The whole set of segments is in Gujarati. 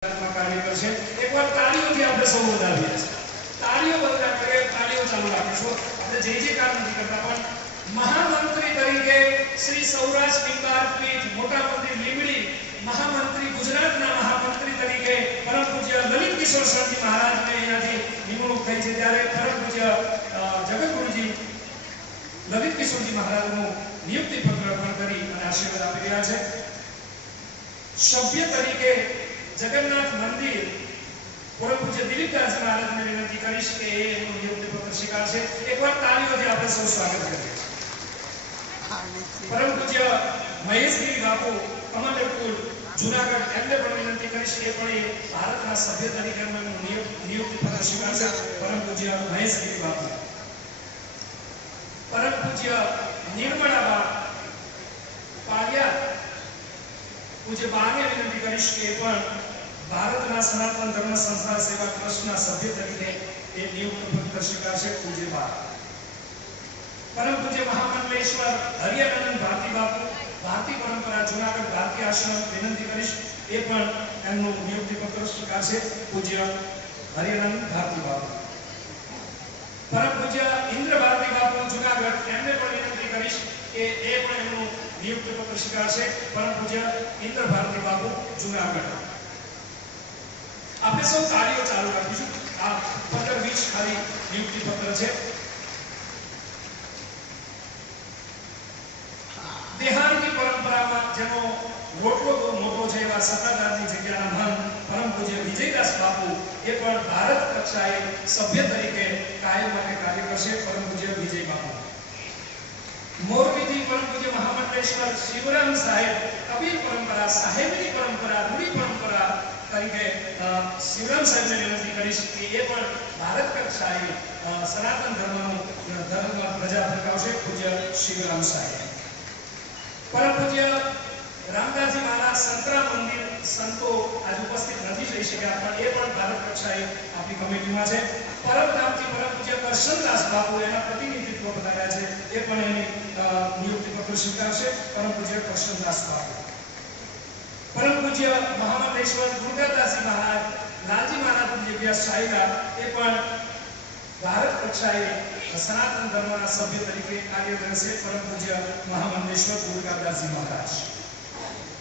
કાર્ય કરશે એકવાર તાળીઓથી આપણે સૌ વધાવીએ છીએ તાળીઓ બધા કરીએ તાળીઓ ચાલુ રાખીશું આપણે જે કામ નથી કરતા પણ મહામંત્રી તરીકે શ્રી સૌરાષ્ટ્ર નિંબાર પીઠ મોટા મંત્રી લીમડી મહામંત્રી ગુજરાતના મહામંત્રી તરીકે પરમ પૂજ્ય લલિત કિશોર સરજી મહારાજને અહીંયાથી નિમણૂક થઈ છે ત્યારે પરમ પૂજ્ય જગતગુરુજી લલિત કિશોરજી મહારાજનું નિયુક્તિ પત્ર અર્પણ કરી અને આશીર્વાદ આપી રહ્યા છે સભ્ય તરીકે जगन्नाथ मंदिर परम पूज्य दिलीपदास महाराज ने विनती करीश के एमનું નિયુક્તિ પત્ર સ્વીકારશે એકવાર તાળીઓથી આપણે સૌ સ્વાગત કરીએ પરમ પૂજ્ય મહેશગીરી બાપુ કમાન્ડરપુર જૂનાગઢ એમને પણ વિનંતી કરીશ કે પણ ભારતના સભ્ય તરીકે એમનું નિયુક્તિ પત્ર સ્વીકારશે પરમ પૂજ્ય મહેશગીરી બાપુ પરમ પૂજ્ય નિર્મળાબા પાળિયા પૂજ્ય બાને વિનંતી કરીશ કે પણ ભારતના સનાતન ધર્મ સંસ્થા સેવા ટ્રસ્ટના સભ્ય તરીકે એ નિયુક્ત પત્ર સ્વીકારશે પૂજ્ય બા પરમ પૂજ્ય મહામંડલેશ્વર હરિયાનંદ ભારતી બાપુ ભારતી પરંપરા જૂનાગઢ ભારતી આશ્રમ વિનંતી કરીશ એ પણ એમનું નિયુક્તિ પત્ર સ્વીકારશે પૂજ્ય હરિયાનંદ ભારતી બાપુ પરમ પૂજ્ય ઇન્દ્ર ભારતી બાપુ જૂનાગઢ એમને પણ વિનંતી કરીશ કે એ પણ એમનું નિયુક્તિ પત્ર સ્વીકારશે પરમ પૂજ્ય ઇન્દ્ર ભારતી બાપુ જૂનાગઢ આપણે સૌ કાર્યો ચાલુ રાખીશું આ 15-20 ખાલી નિયુક્તિ પત્ર છે દેહાણની પરંપરામાં જેનો રોટલો બહુ મોટો છે એવા સત્તાધારની જગ્યાના મહાન પરમ પૂજ્ય વિજયદાસ બાપુ એ પણ ભારત કક્ષાએ સભ્ય તરીકે કાયમ માટે કાર્ય કરશે પરમ પૂજ્ય વિજય બાપુ મોરબીથી પરમ પૂજ્ય મહામંડલેશ્વર શિવરામ સાહેબ કબીર પરંપરા સાહેબની પરંપરા રૂડી પરંપરા તરીકે શિવરામ સાહેબને વિનંતી કરીશ કે એ પણ ભારત કક્ષાએ સનાતન ધર્મ પ્રજા ફરકાવશે પૂજ્ય શિવરામ સાહેબ પરમ પૂજ્ય રામદાસજી મહારાજ સંતરામ મંદિર સંતો આજે ઉપસ્થિત નથી થઈ શક્યા પણ એ પણ ભારત કક્ષાએ આપણી કમિટીમાં છે પરમધામથી પરમ પૂજ્ય કરશનદાસ બાપુ એના પ્રતિનિધિત્વ બતાવ્યા છે એ પણ એની નિયુક્તિ પત્ર સ્વીકારશે પરમ પૂજ્ય કરશનદાસ બાપુ પરમ પૂજ્ય મહામંડલેશ્વર દુર્ગાદાસજી મહારાજ લાલજી મહારાજની જગ્યા સાયલા એ પણ ભારત કક્ષાએ સનાતન ધર્મના સભ્ય તરીકે કાર્ય કરશે પરમ પૂજ્ય મહામંડલેશ્વર દુર્ગાદાસજી મહારાજ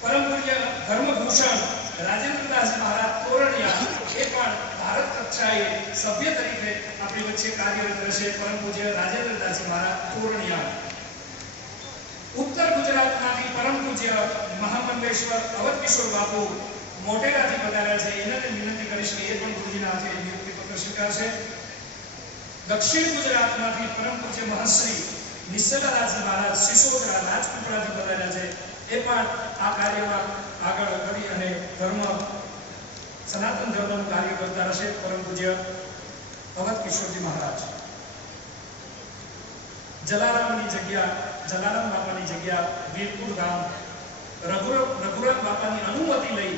પરમ પૂજ્ય ધર્મભૂષણ રાજેન્દ્રદાસજી મહારાજ તોરણિયા એ પણ ભારત કક્ષાએ સભ્ય તરીકે આપણી વચ્ચે કાર્યરત રહેશે પરમ પૂજ્ય રાજેન્દ્રદાસજી મહારાજ તોરણિયા ઉત્તર ગુજરાતમાંથી પરમ પૂજ્ય મહામંડલેશ્વર અવધકિશોર બાપુ મોટેરાથી પધાર્યા છે એને વિનંતી કરીશ કે એ પણ ગુરુજીના હાથે નિયુક્તિ પત્ર સ્વીકારશે દક્ષિણ ગુજરાતમાંથી પરમ પૂજ્ય મહાશ્રી નિસલાદાસજી મહારાજ સિસોદરા રાજપીપળાથી પધાર્યા છે એ પણ આ કાર્યમાં આગળ કરી અને સનાતન ધર્મનું કાર્ય કરતા રહેશે પરમ પૂજ્ય અવધકિશોરજી મહારાજ જલારામની જગ્યા જલારામ બાપાની જગ્યા વીરપુર ગામ રઘુરામ બાપાની અનુમતિ લઈ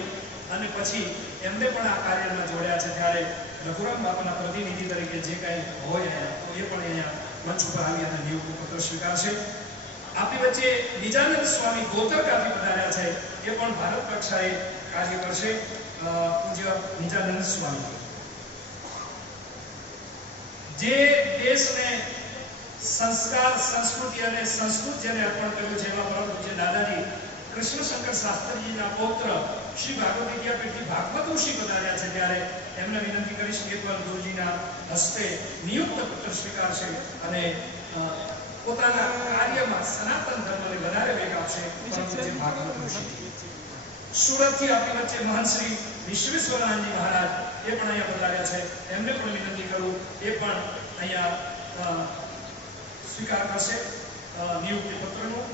અને પછી એમને પણ આ કાર્યમાં જોડ્યા છે ત્યારે રઘુરામ બાપાના પ્રતિનિધિ તરીકે જે કંઈ હોય તો એ પણ અહીંયા મંચ ઉપર આવી અને નિયુક્તિ પત્ર સ્વીકારશે આપણી વચ્ચે નિજાનંદ સ્વામી ગોતરકાથી પધાર્યા છે એ પણ ભારત કક્ષાએ કાર્ય કરશે પૂજ્ય નિજાનંદ સ્વામી જે દેશને સંસ્કાર સંસ્કૃતિ અને સંસ્કૃત જેને અર્પણ કર્યું છે એવા પરમ પૂજ્ય દાદાજી કૃષ્ણશંકર શાસ્ત્રીજીના પૌત્ર શ્રી ભાગવત વિદ્યાપીઠથી ભાગવત ઋષિ પધાર્યા છે ત્યારે એમને વિનંતી કરીશ કે પણ ગુરુજીના હસ્તે નિયુક્ત પત્ર સ્વીકારશે અને પોતાના કાર્યમાં સનાતન ધર્મને વધારે વેગ આપશે પરમ પૂજ્ય ભાગવત ઋષિ સુરતથી આપણી વચ્ચે મહાન શ્રી વિશ્વેશ્વરાનંદજી મહારાજ એ પણ અહીંયા પધાર્યા છે એમને પણ વિનંતી કરું એ પણ અહીંયા સ્વીકાર કરશે નિયુક્તિ પત્રનું